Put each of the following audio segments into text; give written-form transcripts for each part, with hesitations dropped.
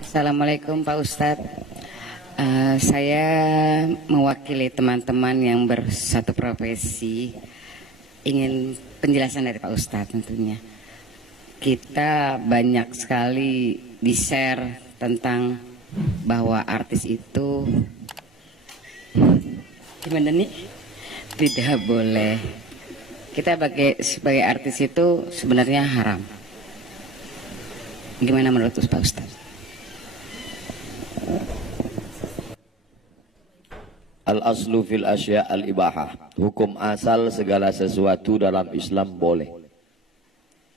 Assalamualaikum Pak Ustadz. Saya mewakili teman-teman yang bersatu profesi, ingin penjelasan dari Pak Ustadz tentunya. Kita banyak sekali di-share tentang bahwa artis itu gimana nih? Tidak boleh. Kita sebagai artis itu sebenarnya haram. Gimana menurut Pak Ustadz? Al-aslu fil asya al-ibahah. Hukum asal segala sesuatu dalam Islam boleh.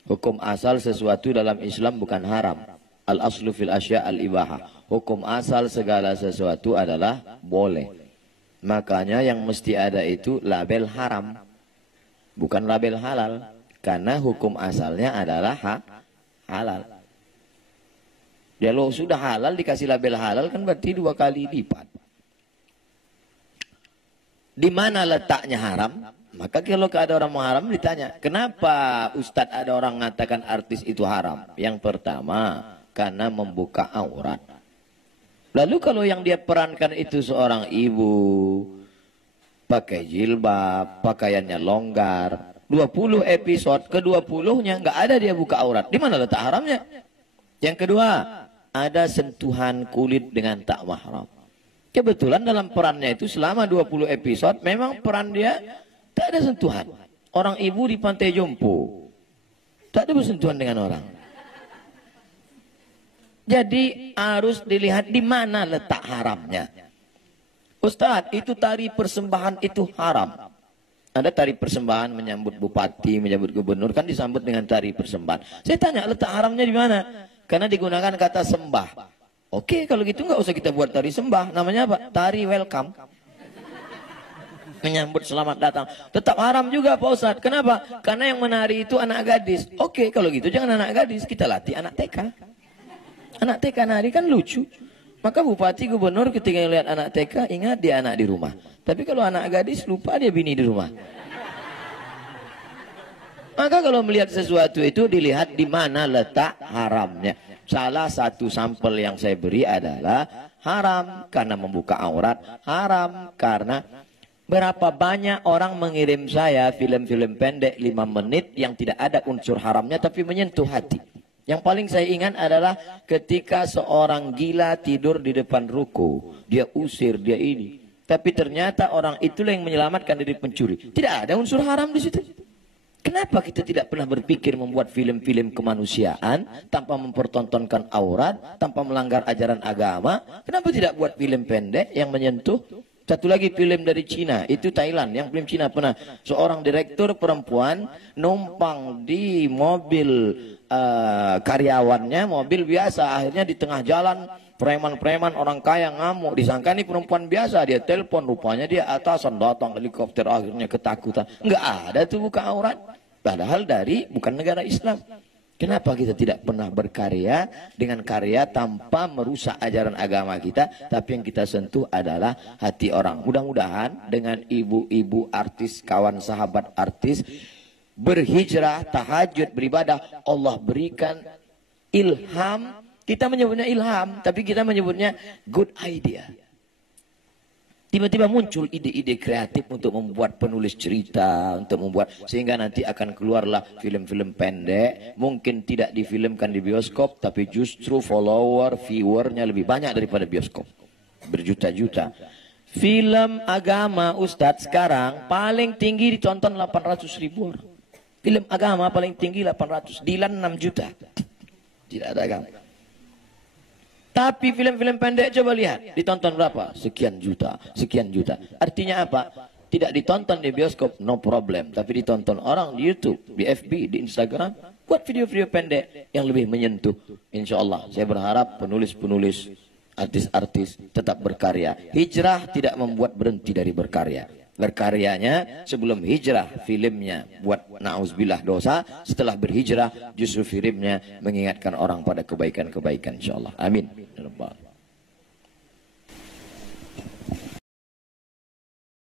Hukum asal sesuatu dalam Islam bukan haram. Al-aslu fil asya al-ibahah. Hukum asal segala sesuatu adalah boleh. Makanya yang mesti ada itu label haram, bukan label halal. Karena hukum asalnya adalah halal. Kalau sudah halal dikasih label halal kan berarti 2 kali lipat. Di mana letaknya haram? Maka kalau ada orang mau haram ditanya, kenapa Ustadz ada orang mengatakan artis itu haram? Yang pertama, karena membuka aurat. Lalu kalau yang dia perankan itu seorang ibu, pakai jilbab, pakaiannya longgar, 20 episode, ke-20-nya nggak ada dia buka aurat. Di mana letak haramnya? Yang kedua, ada sentuhan kulit dengan tak mahram. Kebetulan dalam perannya itu selama 20 episode memang peran dia tak ada sentuhan. Orang ibu di Pantai Jompo tak ada bersentuhan dengan orang. Jadi harus dilihat di mana letak haramnya. Ustadz, itu tari persembahan itu haram. Ada tari persembahan menyambut bupati, menyambut gubernur kan disambut dengan tari persembahan. Saya tanya letak haramnya di mana? Karena digunakan kata sembah. Oke, kalau gitu nggak usah kita buat tari sembah. Namanya apa? Tari welcome. Menyambut selamat datang. Tetap haram juga Pak Ustadz. Kenapa? Karena yang menari itu anak gadis. Oke, kalau gitu jangan anak gadis. Kita latih anak TK. Anak TK nari kan lucu. Maka bupati, gubernur ketika lihat anak TK, ingat dia anak di rumah. Tapi kalau anak gadis, lupa dia bini di rumah. Maka kalau melihat sesuatu itu dilihat di mana letak haramnya. Salah satu sampel yang saya beri adalah haram karena membuka aurat, haram karena berapa banyak orang mengirim saya film-film pendek 5 menit yang tidak ada unsur haramnya tapi menyentuh hati. Yang paling saya ingat adalah ketika seorang gila tidur di depan ruko, dia usir, dia ini. Tapi ternyata orang itulah yang menyelamatkan dari pencuri. Tidak ada unsur haram di situ. Kenapa kita tidak pernah berpikir membuat film-film kemanusiaan tanpa mempertontonkan aurat, tanpa melanggar ajaran agama? Kenapa tidak buat film pendek yang menyentuh? Satu lagi film dari Cina, itu Thailand, yang film Cina pernah. Seorang direktur perempuan numpang di mobil karyawannya, mobil biasa. Akhirnya di tengah jalan, preman-preman orang kaya ngamuk. Disangka ini perempuan biasa, dia telepon, rupanya dia atasan, datang helikopter, akhirnya ketakutan. Enggak ada tuh buka aurat. Padahal bukan negara Islam. Kenapa kita tidak pernah berkarya dengan karya tanpa merusak ajaran agama kita, tapi yang kita sentuh adalah hati orang. Mudah-mudahan dengan ibu-ibu artis, kawan sahabat artis, berhijrah, tahajud, beribadah, Allah berikan ilham. Kita menyebutnya ilham, tapi kita menyebutnya good idea. Tiba-tiba muncul ide-ide kreatif untuk membuat penulis cerita, untuk membuat, sehingga nanti akan keluarlah film-film pendek. Mungkin tidak difilmkan di bioskop, tapi justru viewernya lebih banyak daripada bioskop. Berjuta-juta. Film agama Ustadz sekarang paling tinggi ditonton 800.000 orang. Film agama paling tinggi 800, Dilan 6 juta. Tidak ada agama. Tapi film-film pendek coba lihat, ditonton berapa? Sekian juta, sekian juta. Artinya apa? Tidak ditonton di bioskop, no problem. Tapi ditonton orang di YouTube, di FB, di Instagram. Buat video-video pendek yang lebih menyentuh. Insya Allah, saya berharap penulis-penulis, artis-artis tetap berkarya. Hijrah tidak membuat berhenti dari berkarya. Berkaryanya sebelum hijrah, filmnya buat na'udzubillah dosa. Setelah berhijrah justru filmnya mengingatkan orang pada kebaikan-kebaikan, insyaallah. Amin.